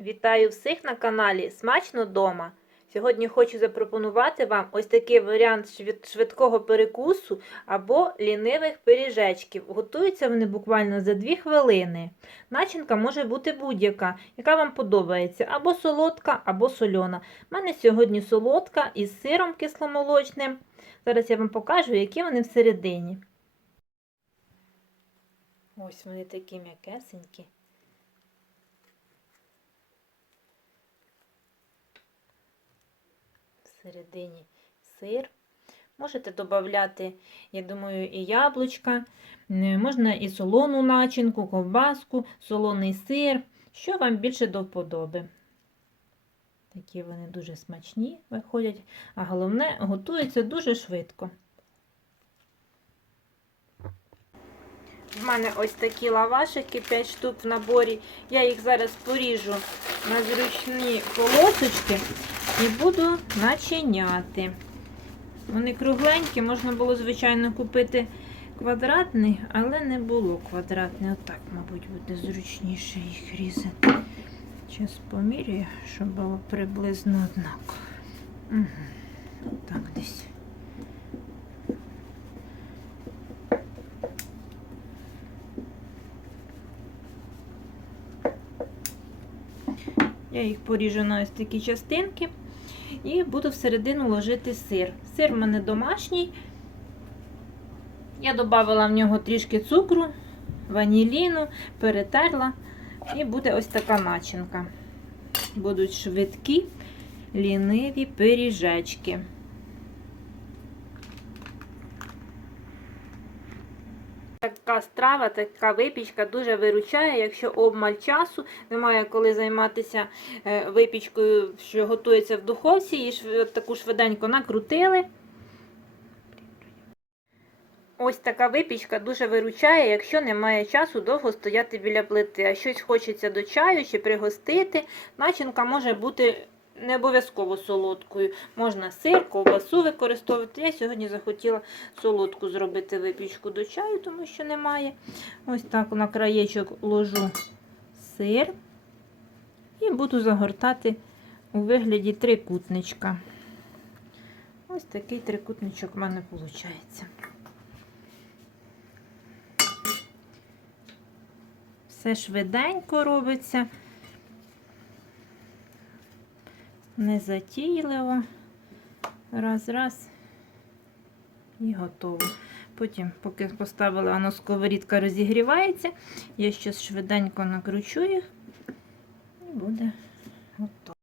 Вітаю всіх на каналі Смачно дома. Сьогодні хочу запропонувати вам ось такий варіант швидкого перекусу або лінивих пиріжечків. Готуються вони буквально за 2 хвилини. Начинка може бути будь-яка, яка вам подобається, або солодка, або сольона. У мене сьогодні солодка із сиром кисломолочним. Зараз я вам покажу, які вони всередині. Ось вони такі м'якесенькі. Всередині сир. Можете додати, я думаю, і яблучка, можна і солону начинку, ковбаску, солоний сир, що вам більше до вподоби. Такі вони дуже смачні виходять, а головне, готуються дуже швидко. В мене ось такі лавашики, 5 штук в наборі. Я їх зараз поріжу на зручні полосочки і буду начиняти. Вони кругленькі, можна було, звичайно, купити квадратний, але не було квадратний. Отак, мабуть, буде зручніше їх різати. Зараз поміряю, щоб було приблизно однаково. Угу. Так десь. Я їх поріжу на ось такі частинки і буду всередину ложити сир. Сир в мене домашній. Я додала в нього трішки цукру, ваніліну, перетерла, і буде ось така начинка. Будуть швидкі, ліниві пиріжечки. Така страва, така випічка дуже виручає, якщо обмаль часу, немає коли займатися е, випічкою, що готується в духовці, шв- таку швиденько накрутили. Ось така випічка дуже виручає, якщо немає часу довго стояти біля плити, а щось хочеться до чаю чи пригостити. Начинка може бути не обов'язково солодкою. Можна сир, ковбасу використовувати. Я сьогодні захотіла солодку зробити випічку до чаю, тому що немає. Ось так на краєчок ложу сир і буду загортати у вигляді трикутничка. Ось такий трикутничок в мене виходить. Все швиденько робиться. Незатійливо. Раз, раз. І готово. Потім, поки поставила, воно сковорідка розігрівається, я щось швиденько накручу їх і буде готово.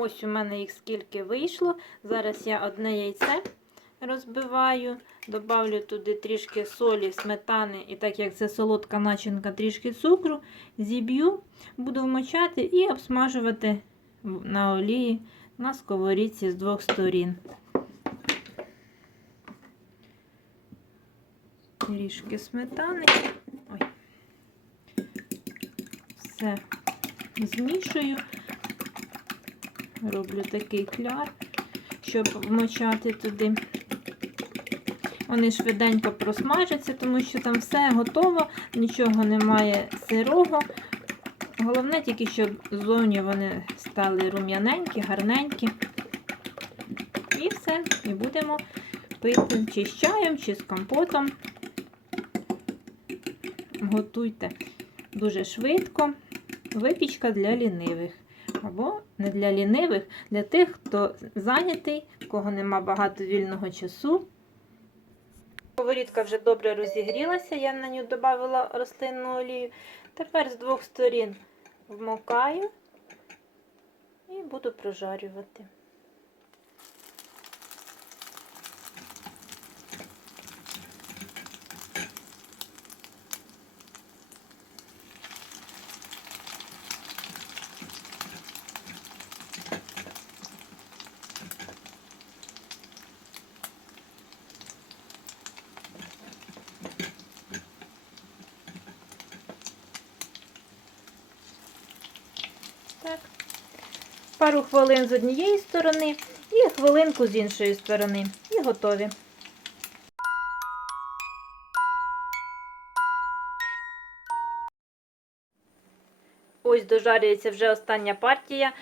Ось у мене їх скільки вийшло. Зараз я одне яйце розбиваю, добавлю туди трішки солі, сметани, і так як це солодка начинка, трішки цукру, зіб'ю, буду вмочати і обсмажувати на олії на сковорідці з двох сторін. Трішки сметани. Ой. Все змішую. Роблю такий кляр, щоб вмочати туди. Вони швиденько просмажаться, тому що там все готово, нічого немає сирого. Головне тільки, щоб ззовні вони стали рум'яненькі, гарненькі. І все. І будемо пити чи з чаєм, чи з компотом. Готуйте дуже швидко. Випічка для лінивих. Або не для лінивих, для тих, хто зайнятий, кого нема багато вільного часу. Сковорідка вже добре розігрілася, я на нього додала рослинну олію. Тепер з двох сторін вмокаю і буду прожарювати. Пару хвилин з однієї сторони і хвилинку з іншої сторони. І готові. Ось дожарюється вже остання партія.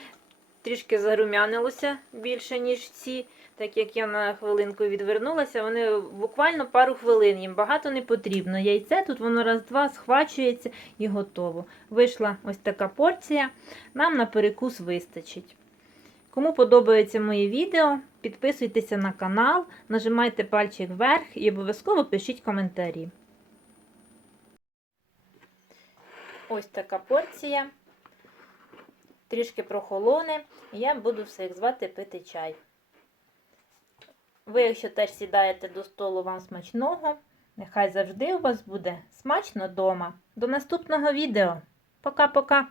Трішки зарум'янилося більше, ніж ці. Так як я на хвилинку відвернулася, вони буквально пару хвилин, їм багато не потрібно. Яйце тут воно раз-два схвачується і готово. Вийшла ось така порція, нам на перекус вистачить. Кому подобається моє відео, підписуйтеся на канал, нажимайте пальчик вверх і обов'язково пишіть коментарі. Ось така порція. Трішки прохолоне, і я буду всіх звати пити чай. Ви, якщо теж сідаєте до столу вам смачного, нехай завжди у вас буде смачно дома. До наступного відео. Пока-пока!